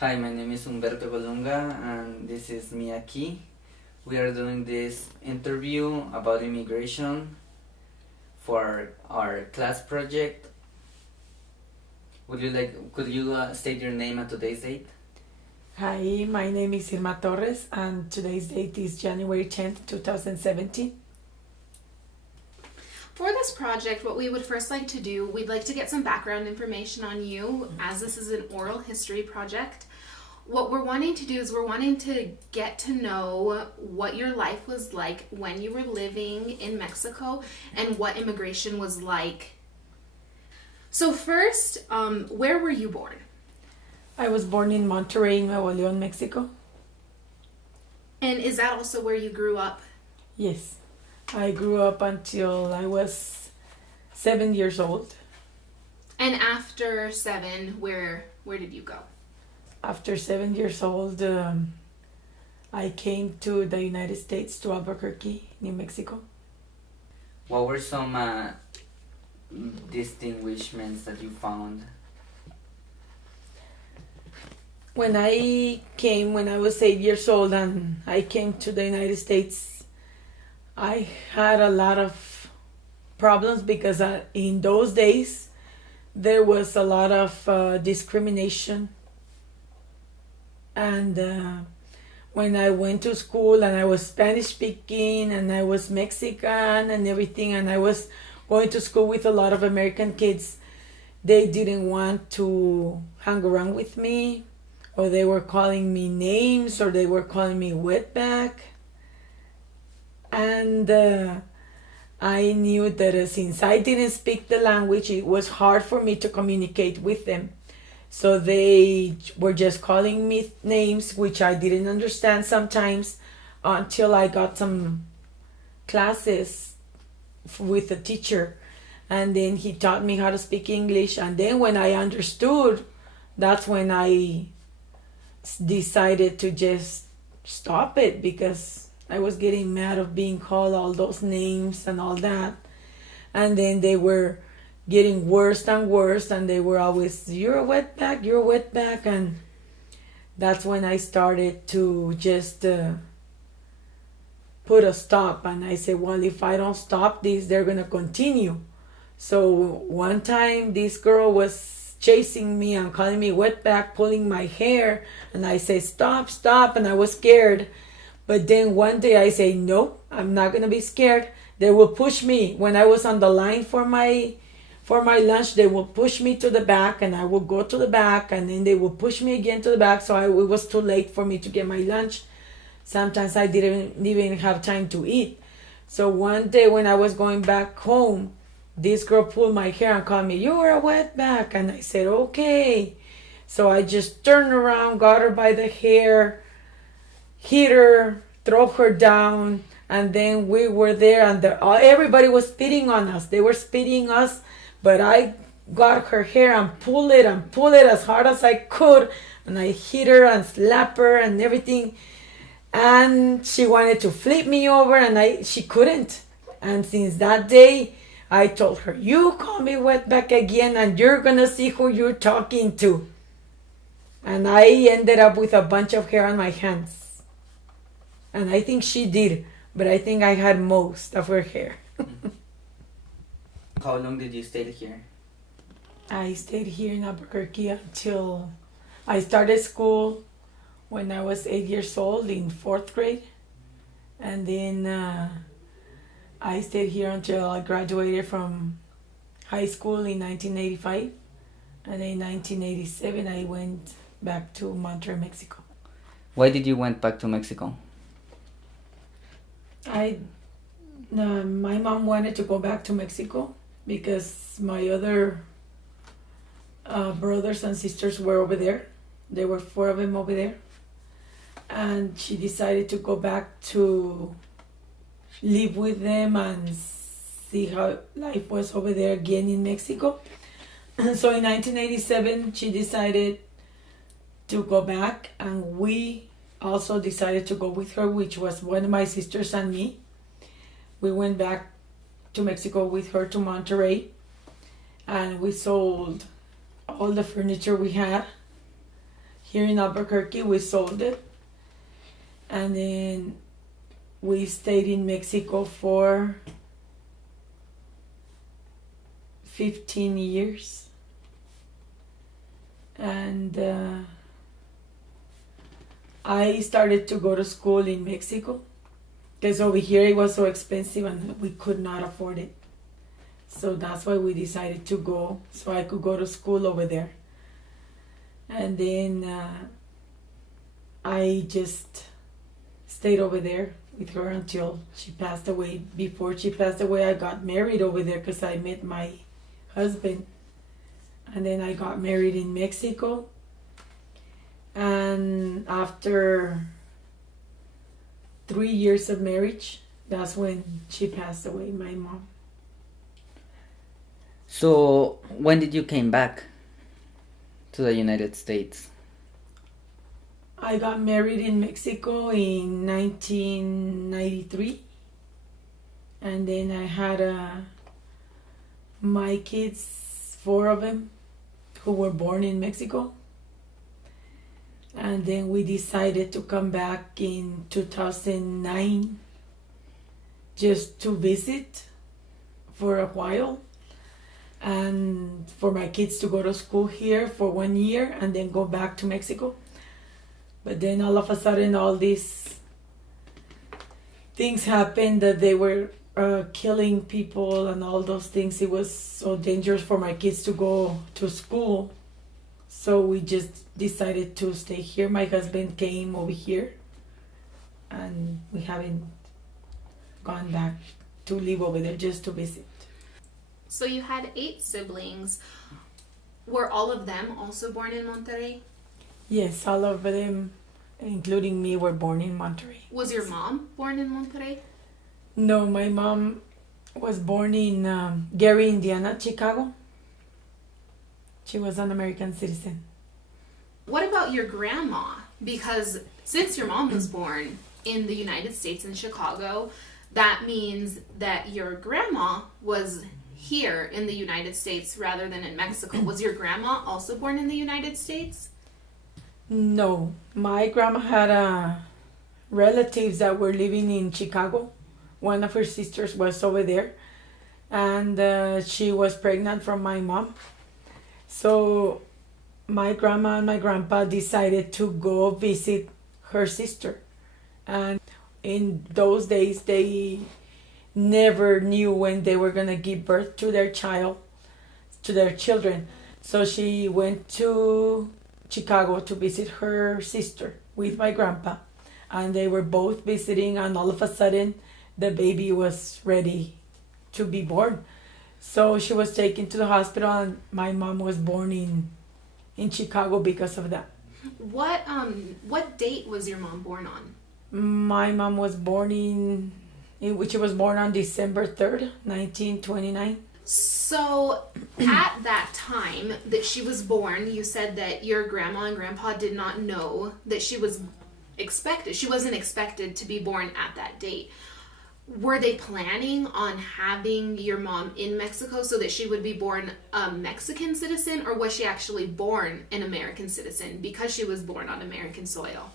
Hi, my name is Humberto Colunga, and this is Miyaki. We are doing this interview about immigration for our class project. Could you state your name and today's date? Hi, my name is Irma Torres, and today's date is January 10th, 2017. For this project, what we would first like to do, we'd like to get some background information on you, as this is an oral history project. What we're wanting to do is we're wanting to get to know what your life was like when you were living in Mexico and what immigration was like. So first, where were you born? I was born in Monterrey, Nuevo León, Mexico. And is that also where you grew up? Yes, I grew up until I was 7 years old. And after 7, where did you go? After 7 years old, I came to the United States, to Albuquerque, New Mexico. What were some distinguishments that you found? When I came, when I was 8 years old and I came to the United States, I had a lot of problems because in those days there was a lot of discrimination. And when I went to school and I was Spanish speaking and I was Mexican and everything, and I was going to school with a lot of American kids, they didn't want to hang around with me, or they were calling me names, or they were calling me wetback. And I knew that since I didn't speak the language, it was hard for me to communicate with them. So they were just calling me names, which I didn't understand sometimes, until I got some classes with a teacher. And then he taught me how to speak English. And then when I understood, that's when I decided to just stop it, because I was getting mad of being called all those names and all that. And then they were getting worse and worse, and they were always, you're a wetback. And that's when I started to just put a stop. And I said, well, if I don't stop this, they're going to continue. So one time this girl was chasing me and calling me wetback, pulling my hair, and I said, stop, and I was scared. But then one day I say, no, I'm not going to be scared. They will push me. When I was on the line for my lunch, they will push me to the back, and I will go to the back, and then they will push me again to the back. So it was too late for me to get my lunch. Sometimes I didn't even have time to eat. So one day when I was going back home, this girl pulled my hair and called me, you're a wetback. And I said, okay. So I just turned around, got her by the hair, hit her, threw her down, and then we were there, and everybody was spitting on us. They were spitting us, but I got her hair and pulled it as hard as I could, and I hit her and slapped her and everything. And she wanted to flip me over, and she couldn't. And since that day, I told her, you call me wetback again, and you're gonna see who you're talking to. And I ended up with a bunch of hair on my hands. And I think she did, but I think I had most of her hair. How long did you stay here? I stayed here in Albuquerque until I started school when I was 8 years old in 4th grade. And then I stayed here until I graduated from high school in 1985. And in 1987, I went back to Monterrey, Mexico. Why did you went back to Mexico? My mom wanted to go back to Mexico because my other brothers and sisters were over there. There were 4 of them over there. And she decided to go back to live with them and see how life was over there again in Mexico. So in 1987, she decided to go back, and we also decided to go with her, which was one of my sisters and me. We went back to Mexico with her to Monterrey, and we sold all the furniture we had. here in Albuquerque. We sold it. And then we stayed in Mexico for 15 years. And I started to go to school in Mexico because over here it was so expensive and we could not afford it. So that's why we decided to go, so I could go to school over there. And then I just stayed over there with her until she passed away. Before she passed away, I got married over there because I met my husband. And then I got married in Mexico. And after 3 years of marriage, that's when she passed away, my mom. So when did you came back to the United States? I got married in Mexico in 1993. And then I had my kids, 4 of them, who were born in Mexico. And then we decided to come back in 2009 just to visit for a while and for my kids to go to school here for 1 year and then go back to Mexico. But then all of a sudden all these things happened that they were killing people and all those things. It was so dangerous for my kids to go to school. So we just decided to stay here. My husband came over here and we haven't gone back to live over there, just to visit. So you had 8 siblings. Were all of them also born in Monterrey? Yes, all of them, including me, were born in Monterrey. Was your mom born in Monterrey? No, my mom was born in Gary, Indiana, Chicago. She was an American citizen. What about your grandma? Because since your mom was born in the United States in Chicago, that means that your grandma was here in the United States rather than in Mexico. Was your grandma also born in the United States? No, my grandma had relatives that were living in Chicago. One of her sisters was over there, and she was pregnant from my mom. So my grandma and my grandpa decided to go visit her sister. And in those days, they never knew when they were going to give birth to their children. So she went to Chicago to visit her sister with my grandpa. And they were both visiting, and all of a sudden, the baby was ready to be born. So she was taken to the hospital, and my mom was born in Chicago because of that. What date was your mom born on? My mom was born she was born on December 3rd, 1929. So at that time that she was born, you said that your grandma and grandpa did not know that she was expected. She wasn't expected to be born at that date. Were they planning on having your mom in Mexico so that she would be born a Mexican citizen, or was she actually born an American citizen because she was born on American soil?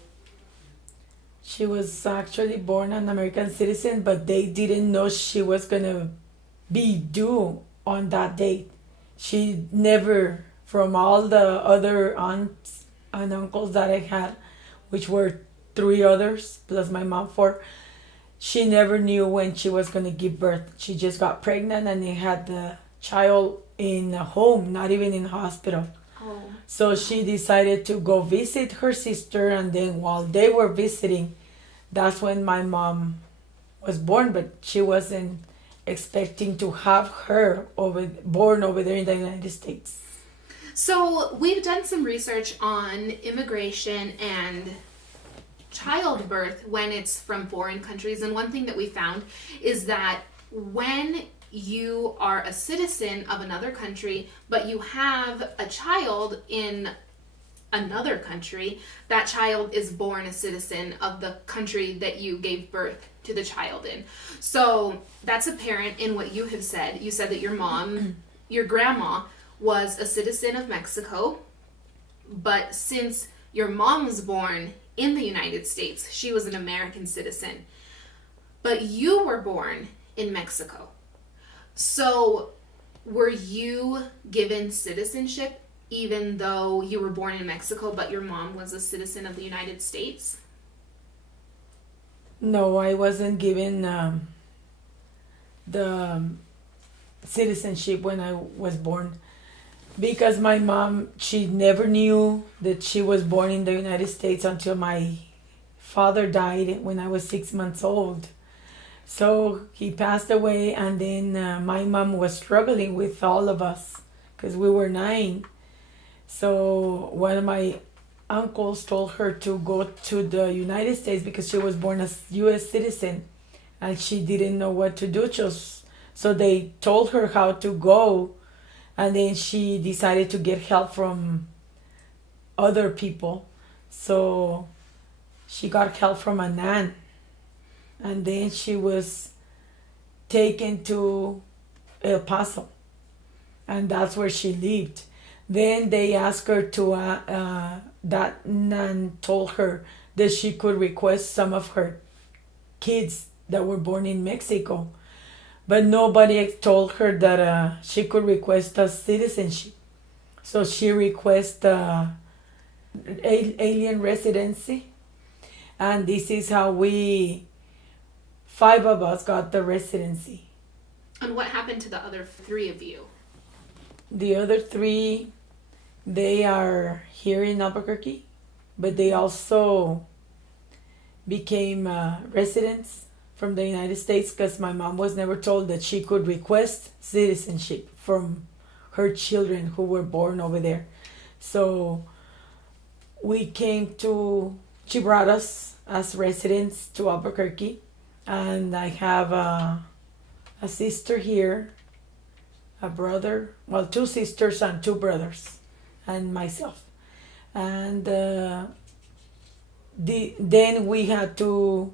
She was actually born an American citizen, but they didn't know she was going to be due on that date. She never, from all the other aunts and uncles that I had, which were 3 others, plus my mom 4, she never knew when she was going to give birth. She just got pregnant and they had the child in a home, not even in hospital. Oh. So she decided to go visit her sister, and then while they were visiting, that's when my mom was born, but she wasn't expecting to have her born over there in the United States. So we've done some research on immigration and childbirth when it's from foreign countries, and one thing that we found is that when you are a citizen of another country but you have a child in another country, that child is born a citizen of the country that you gave birth to the child in. So that's apparent in what you have said. You said that your grandma was a citizen of Mexico, but since Your mom was born in the United States. She was an American citizen. But you were born in Mexico. So were you given citizenship even though you were born in Mexico, but your mom was a citizen of the United States? No, I wasn't given the citizenship when I was born, because my mom, she never knew that she was born in the United States until my father died when I was 6 months old. So he passed away, and then my mom was struggling with all of us because we were 9. So one of my uncles told her to go to the United States because she was born a U.S. citizen, and she didn't know what to do. So they told her how to go, and then she decided to get help from other people. So she got help from Adan, and then she was taken to El Paso, and that's where she lived. Then they asked her to, that nun told her that she could request some of her kids that were born in Mexico, but nobody told her that she could request a citizenship. So she requested alien residency, and this is how 5 of us got the residency. And what happened to the other 3 of you? The other 3, they are here in Albuquerque, but they also became residents from the United States because my mom was never told that she could request citizenship from her children who were born over there. So she brought us as residents to Albuquerque, and I have a sister here, a brother, 2 sisters and 2 brothers, and myself. And then we had to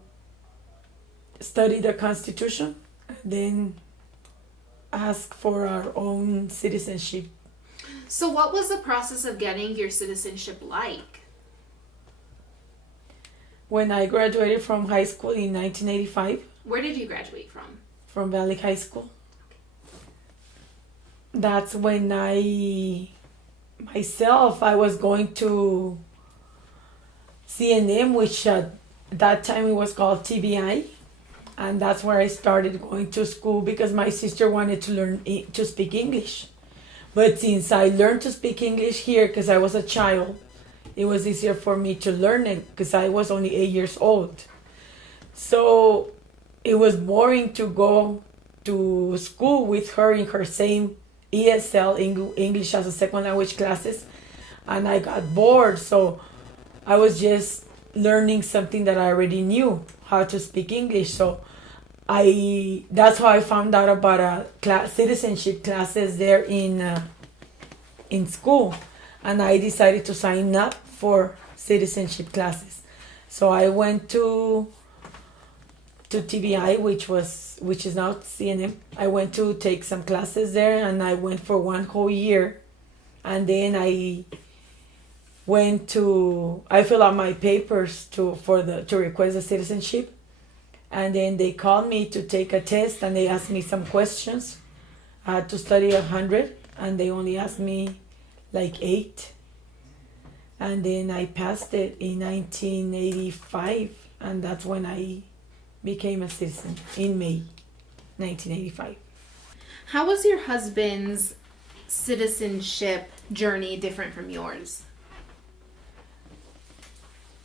study the Constitution, then ask for our own citizenship. So what was the process of getting your citizenship like? When I graduated from high school in 1985. Where did you graduate from? From Valley High School. That's when I was going to CNM, which at that time it was called TBI, and that's where I started going to school because my sister wanted to learn to speak English. But since I learned to speak English here because I was a child, it was easier for me to learn it because I was only 8 years old. So it was boring to go to school with her in her same ESL, English as a second language classes, and I got bored. So I was just learning something that I already knew, how to speak English. So that's how I found out about citizenship classes there in school, and I decided to sign up for citizenship classes. So I went to TBI, which is now CNM. I went to take some classes there, and I went for 1 whole year, and then I filled out my papers to request a citizenship, and then they called me to take a test, and they asked me some questions. I had to study 100, and they only asked me like 8, and then I passed it in 1985, and that's when I became a citizen in May 1985. How was your husband's citizenship journey different from yours?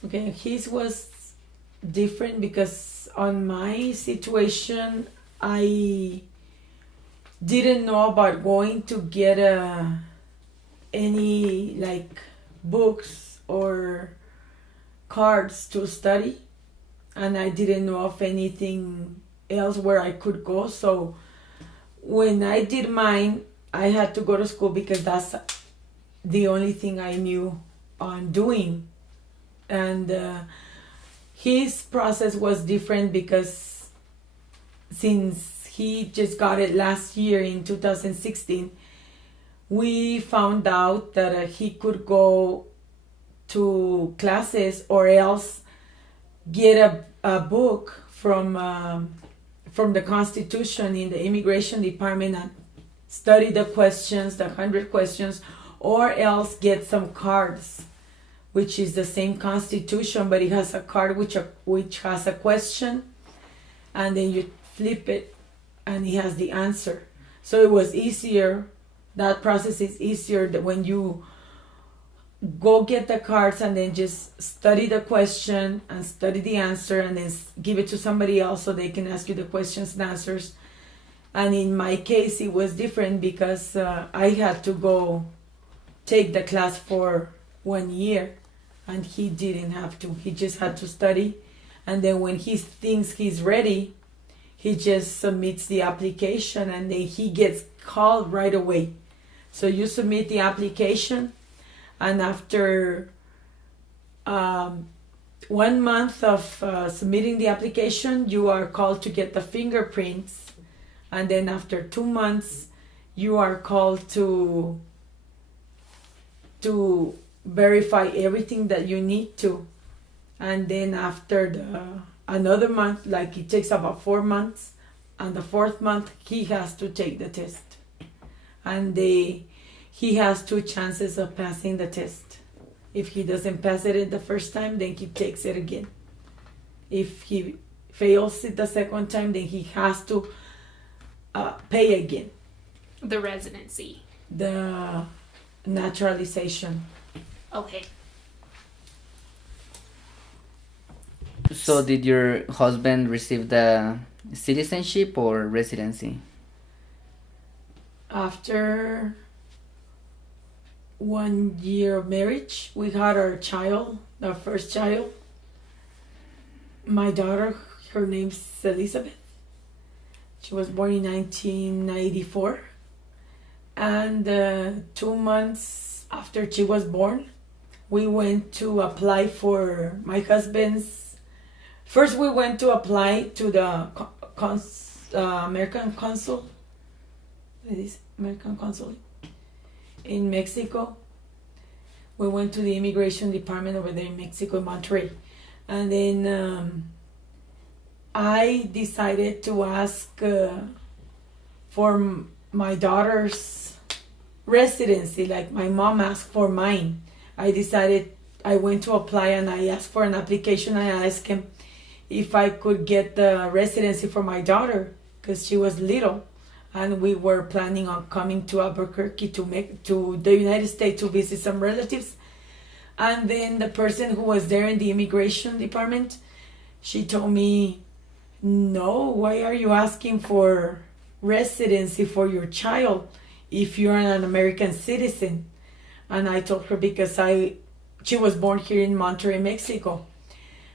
Okay, his was different because on my situation, I didn't know about going to get any like books or cards to study, and I didn't know of anything else where I could go. So when I did mine, I had to go to school because that's the only thing I knew on doing. And his process was different because since he just got it last year in 2016, we found out that he could go to classes, or else get a book from the Constitution in the immigration department and study the questions, the 100 questions, or else get some cards, which is the same Constitution, but it has a card which has a question, and then you flip it and it has the answer. So it was easier. That process is easier when you go get the cards and then just study the question and study the answer and then give it to somebody else so they can ask you the questions and answers. And in my case, it was different because I had to go take the class for 1 year, and he didn't have to. He just had to study. And then when he thinks he's ready, he just submits the application and then he gets called right away. So you submit the application, and after 1 month of submitting the application, you are called to get the fingerprints. And then after 2 months, you are called to verify everything that you need to. And then after another month, like it takes about 4 months, and the 4th month, he has to take the test. And he has 2 chances of passing the test. If he doesn't pass it the first time, then he takes it again. If he fails it the second time, then he has to pay again. The residency. The naturalization. Okay. So did your husband receive the citizenship or residency? After 1 year of marriage, we had our child, our first child. My daughter, her name's Elizabeth. She was born in 1994. And 2 months after she was born, we went to apply for my husband's. First, we went to apply to the American consul. It is American consulate in Mexico. We went to the immigration department over there in Mexico, in Monterrey. And then I decided to ask for my daughter's residency, like my mom asked for mine. I went to apply and I asked for an application. I asked him if I could get the residency for my daughter because she was little. And we were planning on coming to Albuquerque to the United States to visit some relatives. And then the person who was there in the immigration department, she told me, no, why are you asking for residency for your child if you're an American citizen? And I told her because she was born here in Monterrey, Mexico.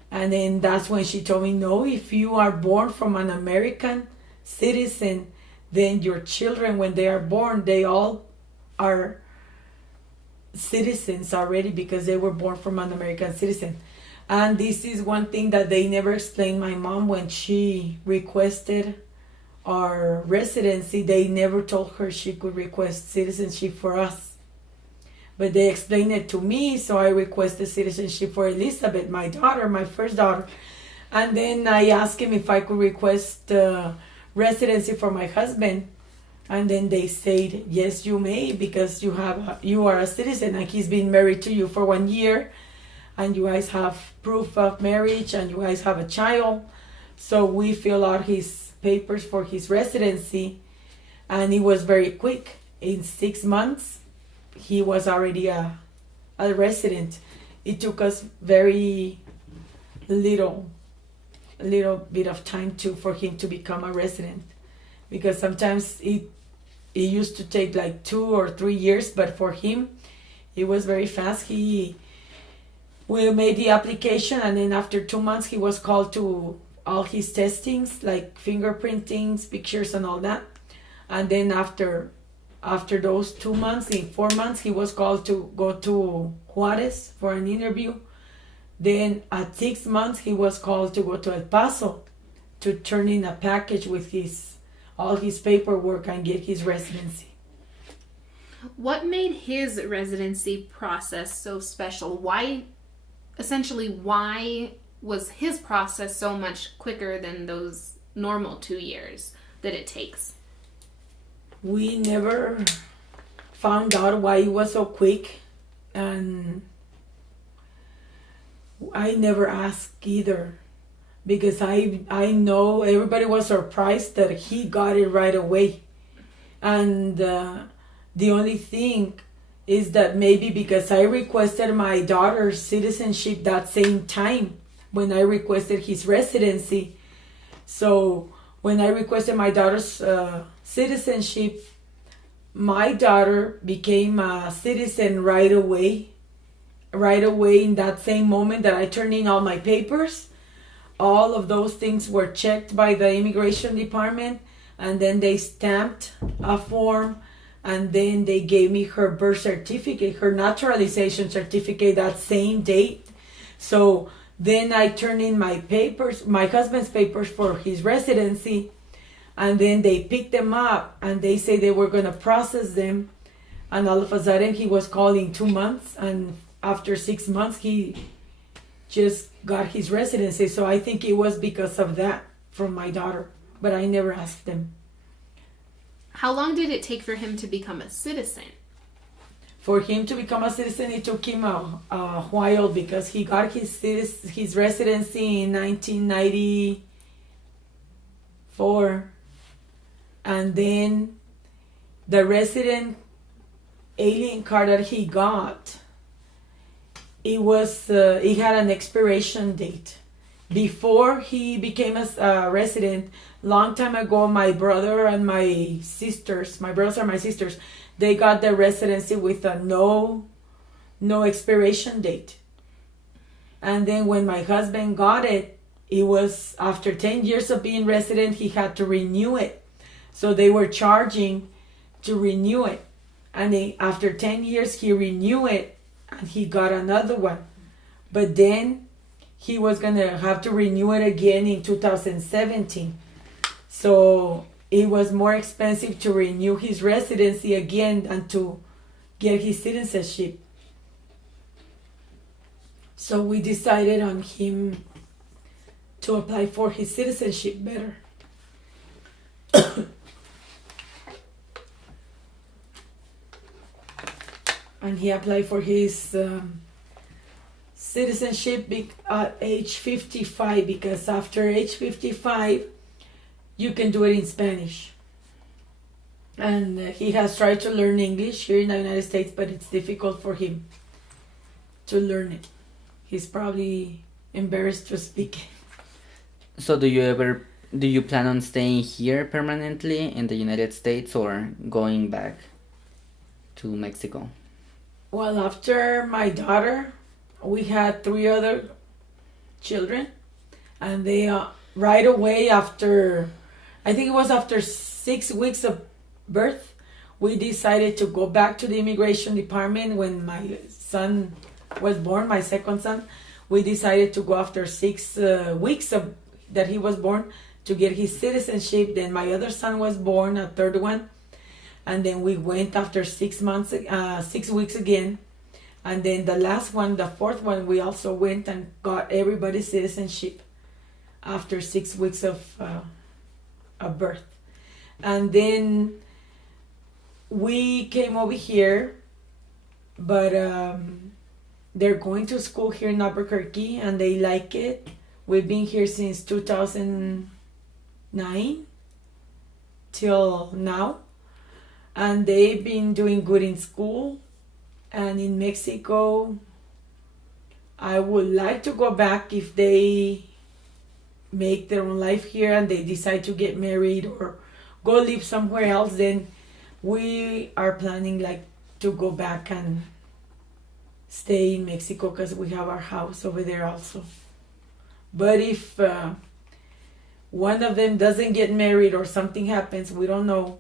And then that's when she told me, no, if you are born from an American citizen, then your children, when they are born, they all are citizens already because they were born from an American citizen. And this is one thing that they never explained my mom when she requested our residency. They never told her she could request citizenship for us. But they explained it to me, so I requested citizenship for Elizabeth, my daughter, my first daughter. And then I asked him if I could request residency for my husband, and then they said yes, you may, because you are a citizen and he's been married to you for 1 year and you guys have proof of marriage and you guys have a child, so we fill out his papers for his residency. And it was very quick. In 6 months he was already a resident. It took us very little bit of time for him to become a resident, because sometimes it used to take like 2 or 3 years, but for him it was very fast. We made the application, and then after 2 months he was called to all his testings, like fingerprintings, pictures and all that. And then after those 2 months, in 4 months, he was called to go to Juarez for an interview. Then at 6 months, he was called to go to El Paso to turn in a package with all his paperwork and get his residency. What made his residency process so special? Why was his process so much quicker than those normal 2 years that it takes? We never found out why it was so quick, and I never asked either, because I know everybody was surprised that he got it right away. And the only thing is that maybe because I requested my daughter's citizenship that same time when I requested his residency. So when I requested my daughter's citizenship, my daughter became a citizen right away. Right away, in that same moment that I turned in all my papers, all of those things were checked by the immigration department, and then they stamped a form, and then they gave me her birth certificate, her naturalization certificate that same date. So then I turned in my papers, my husband's papers for his residency, and then they picked them up and they say they were going to process them. And all of a sudden he was called in 2 months, and after 6 months he just got his residency. So I think it was because of that from my daughter, but I never asked them. How long did it take for him to become a citizen? For him to become a citizen, it took him a while, because he got his residency in 1994, and then the resident alien card that he got, it had an expiration date. Before he became a resident, long time ago, my brother and my sisters, they got their residency with a no expiration date. And then when my husband got it, it was after 10 years of being resident, he had to renew it. So they were charging to renew it. And after 10 years, he renewed it, and he got another one. But then he was going to have to renew it again in 2017. So it was more expensive to renew his residency again than to get his citizenship. So we decided on him to apply for his citizenship better. And he applied for his citizenship at age 55, because after age 55 you can do it in Spanish. And he has tried to learn English here in the United States, but it's difficult for him to learn it. He's probably embarrassed to speak. So do you plan on staying here permanently in the United States, or going back to Mexico? Well, after my daughter, we had 3 other children, and they right away after, I think it was after 6 weeks of birth, we decided to go back to the immigration department. When my son was born, my second son, we decided to go after 6 weeks that he was born to get his citizenship. Then my other son was born, a third one. And then we went after 6 weeks again. And then the last one, the fourth one, we also went and got everybody's citizenship after 6 weeks of birth. And then we came over here, but they're going to school here in Albuquerque, and they like it. We've been here since 2009 till now. And they've been doing good in school. And in Mexico, I would like to go back if they make their own life here and they decide to get married or go live somewhere else. Then we are planning to go back and stay in Mexico, because we have our house over there also. But if one of them doesn't get married or something happens, we don't know,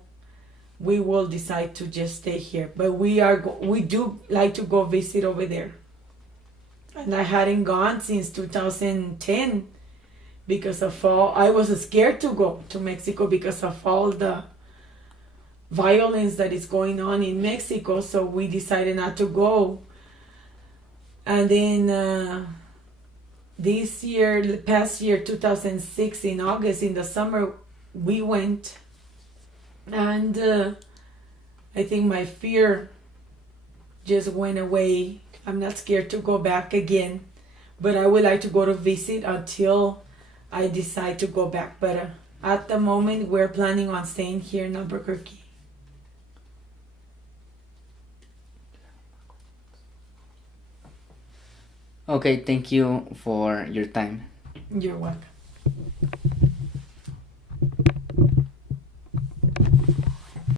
we will decide to just stay here. But we do like to go visit over there. And I hadn't gone since 2010 because of all. I was scared to go to Mexico because of all the violence that is going on in Mexico, so we decided not to go. And then this year, past year, 2006, in August, in the summer, we went. And I think my fear just went away. I'm not scared to go back again, but I would like to go to visit until I decide to go back. But at the moment, we're planning on staying here in Albuquerque. Okay, thank you for your time. You're welcome.